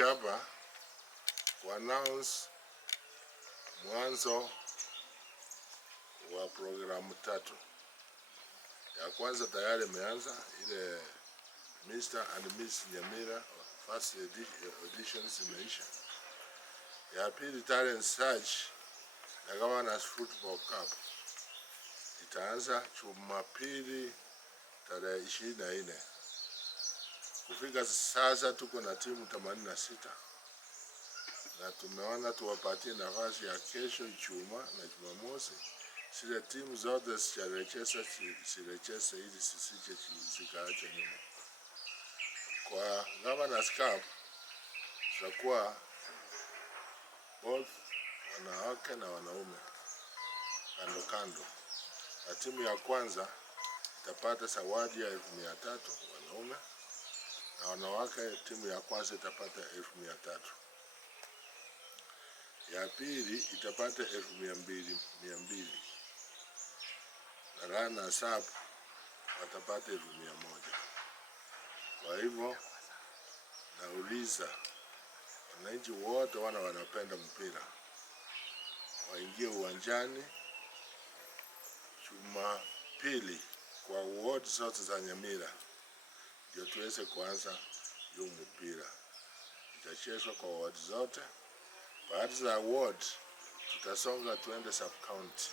nimekuja hapa ku announce mwanzo wa programu 3. Ya kwanza tayari imeanza, ile Mr. and Miss Nyamira first editions imeisha. Ya pili talent search na Governors Football Cup itaanza Jumapili tarehe 24. Kufika sasa tuko na timu 86 na tumeona tuwapatie nafasi ya kesho Ijumaa na Jumamosi. Zile timu zote zirecheze ili sisije zikaacha nyuma. Kwa Governors Cup tutakuwa both wanawake na wanaume kando kando. Na timu ya kwanza itapata zawadi ya 1,300 wanaume, na wanawake timu ya kwanza itapata 1,300. Ya pili itapata 2,200 na runners up watapata 1,100. Kwa hivyo nauliza wananchi wote wanapenda mpira waingie uwanjani Jumapili kwa ward zote za Nyamira, ndio tuweze kuanza hiyo mpira. Itachezwa kwa ward zote. Baada za ward tutasonga tuende sub county,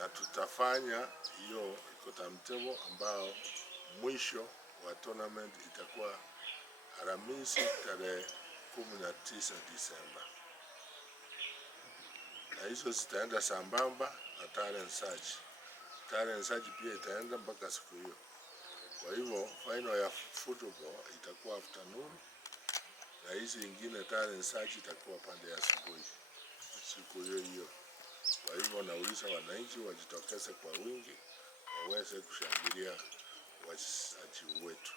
na tutafanya hiyo timetable ambao mwisho wa tournament itakuwa Alhamisi tarehe 19 Disemba. Na hizo zitaenda sambamba na talent search. Talent search pia itaenda mpaka siku hiyo. Kwa hivyo final ya football itakuwa afternoon, na hizi ingine talent search itakuwa pande ya asubuhi siku hiyo. Kwa hivyo nauliza wananchi wajitokeze kwa wingi waweze kushangilia wachezaji wetu.